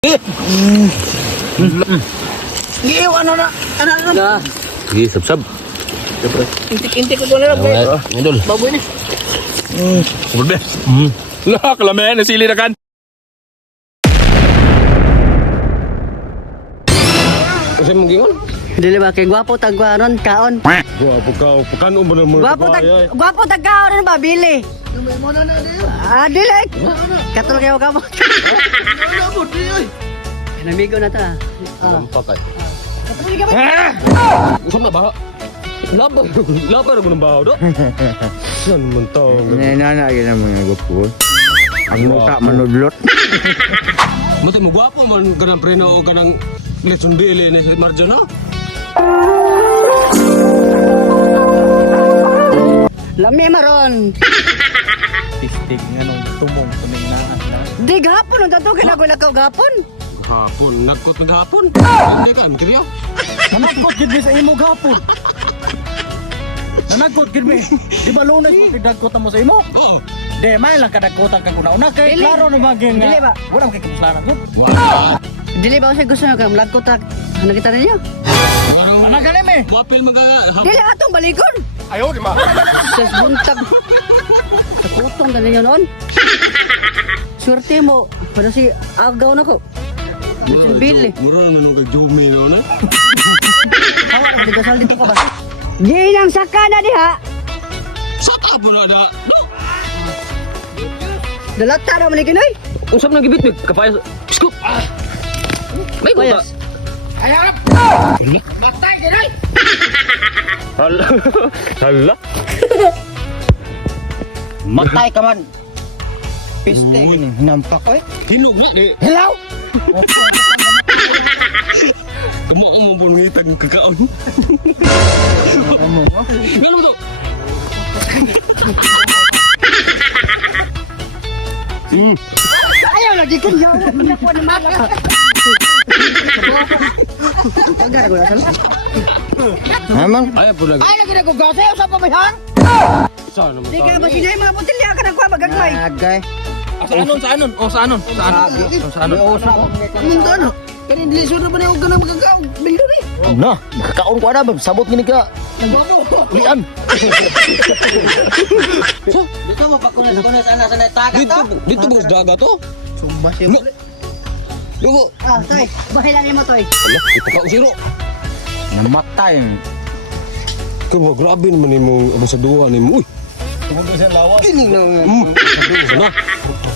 Iyo, ano na? Sige, sab-sab. Intik-intik ko doon na lang. Idol. Baboy na. Sabad be. Lah, kalame, nasili na kan. Kasi mong gingon? Dili ba kay gwapo tagwaron kaon. Gwapo ka, pagkano ba naman? Gwapo tagkaon ba bili? Dili. Katulog kayo ka mo. Namigo na ta. Lampak ay. Katulog ka ba? Usap na baha. Lapar ako ng bahaw do. Saan man tao? Nana, yun ang mga gupo. Ang mukha manudlot. Mati mo gwapo man ganang preno o ganang lechon bili ni Marjo na. Lami maron. Tistig nga nung tumong tuminaan na. Di gapon ang tato kinagwala ka gapon. Hapon, nagkot naghapon. Hindi ka, makiriyaw. Nanagkot gid sa imo gapon. Nanagkot gid mi. Di ba lunes mo kidagkot mo sa imo? Oo. De may lang kadagkotan ka kuna. Kay Dili. klaro na maging. Dili ba? Wala mo kay kuslanan gud. Dili ba siya gusto nga lagko ta. Ano kita ninyo? Ana gani mi. Wapil mga Dili atong balikon. Ayo di ma. Ses buntag. Sa putong ka ninyo noon. Swerte mo. Pero si agaw na ko. Lechon bili. Mura na nung kag-jumi na na. Hawa ka dito dito ka ba? Ginang saka na diha. Sa tapo na na. Dalata na man ikinoy. Usap na gibit kapayas. Scoop. May kuta. Payas. Batay gani. Hala. Hala. Matay ka man. Piste gini nampak oy. Hinog na di. Hello. Kamu mo pun ngitag kakaon. Ngano to? Ayaw lagi kan yaw. Pinakuha na malak. Tagar ko na Amang. Ay po lagi. Ay lagi na ko gase sa pamihan. Sana mo. Di ka ba sinay mga botelya ka na kuha magagmay. Agay. Sa anon? Sa anon? Mundo ano? Kani dili sudo ba na og kana magagaw. Bildo ni. Na, makakaon ko na sabot gini ka. Ulian. Dito mo pa kuno sana sa tagat Dito dito ba daga to? Sumba siya. No. Dugo. Ah, tay. Bahilan ni mo toy. Ala, ito ka zero. Namatay. Kumo grabe naman imong abusaduha nimo. Uy. Tumundo siya lawas. Sana.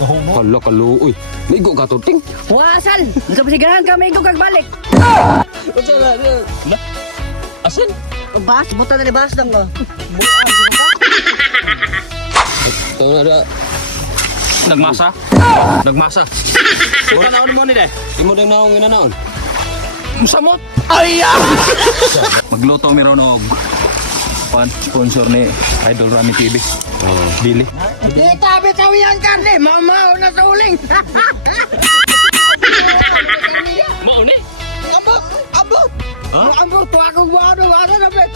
Kala kalo uy. Ligo ka to ting. Wasan. Sa pasigahan ka may kag balik. Asan? Bas, buta na ni bas lang oh. Tanga ada. Nagmasa. Kita naon mo ni de. Imo dang naong inanaon. Samot. Ay! Magluto mi raw og sponsor ni Idol Rami TV. Bili. Di tabi kawiyan karne, mamaw na sa uling. Mao ni. Ambot. Ambot to akong buhado na bet.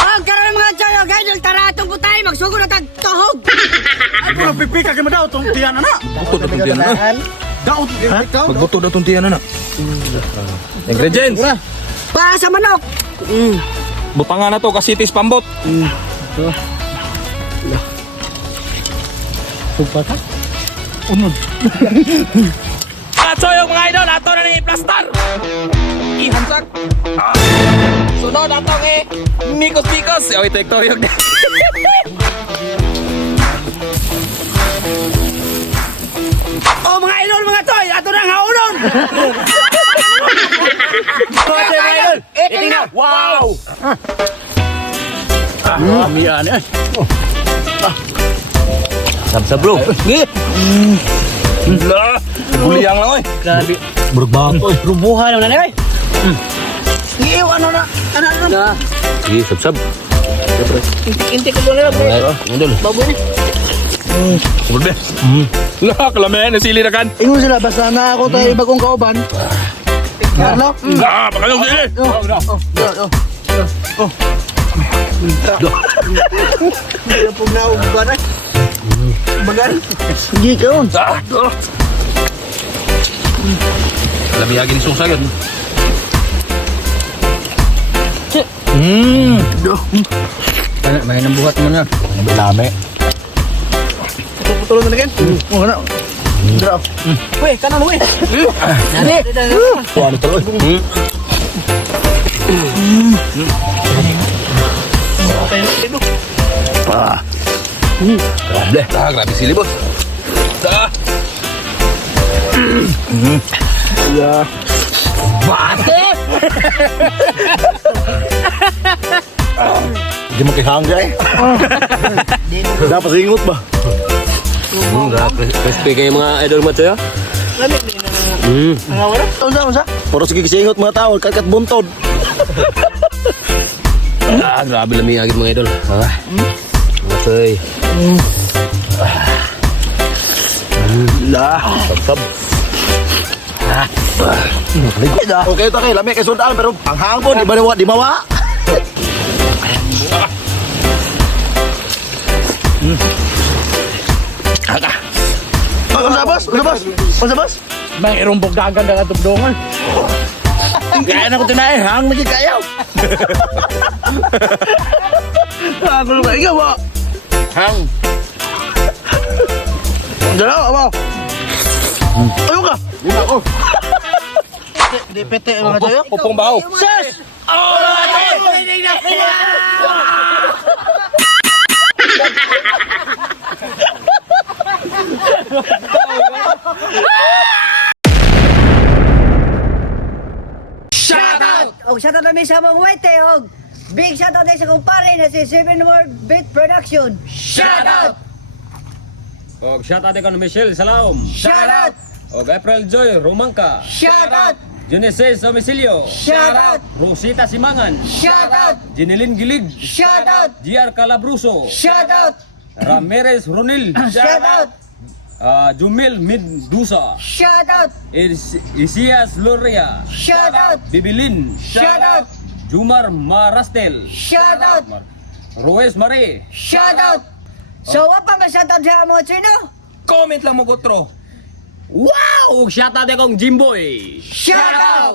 Ang karon mga choyo, guys, tara atong putay magsugod na tag kahog. Ay puro pipi ka kay daw tong tiyan na. Buto na tuntian na. Daot Magbuto na tuntian na. Ingredients. Pa sa manok. Butangan na to kasi tis pambot. Supata. Unod. Atso yung mga idol, ato na ni Plastar. Ihansak. Sunod atong mikos-mikos. O, ito yung Oh mga idol, mga toy, ato na nga unon. Eating na. Wow! Kami yan eh. Sabsa bro. Lah, buliyang lang oy. Grabe. Berbako. Rubuhan naman na, oy. Iyo ano na? Na, Sige, sab-sab. intik ko doon na lang. Idol. Baboy na. Sabad be. Lah, kalame, nasili na kan. Ingon sila basta na ako tayo bagong kauban. Carlo. Ah, pakalong sili. Pag nauban ay. Bagal. Hindi ka on. Ah, Labihagin susa yun. May nambuhat mo na. Lame. Putulong na lagi. Oh, ano? Drop. Weh, kanan weh. Nani. Ano to? Grabe. Grabe sili bos. Di mo kihangga eh. Dapat singot ba? Crispy kayo mga idol mo ya. Unsa? Puro sige singot mga tao, kakat buntod. Grabe lamihagin mga idol. Okay. Lah, sab. Okay to kay lami kay sudan pero ang hangpo di mawa. Unsa bos? May irumbog dagan na tubdongan. Kaya na ko tinay, hang lagi kayaw. Ako lu kayo ba? Hang. Dalo apa? Ayo ka. Dito ako. Di pete mga tayo. Pupong baho. Sus! Og shout out kami sa mga wete og big shout out din sa kumpare na si Seven World Beat Production. Shout out. Og shout out kay Michelle Salaom. Shout out. Og April Joy Romangka. Shout out. Genesis Domicilio. Shout out. Rosita Simangan. Shout out. Jeneline Gilig. Shout out. JR Calabruso. Shout out. Ramirez Ronil. Shout out. Jumil Mendoza. Shout out. Isias Loria. Shout out. Bibilin. Shout out. Jumar Marastel. Shout out. Roes Mare. Shout out. So wa pa ma-shout out sa mo sino? Comment lang mo kutro. Wow! Shout out kong Jimboy. Shout out.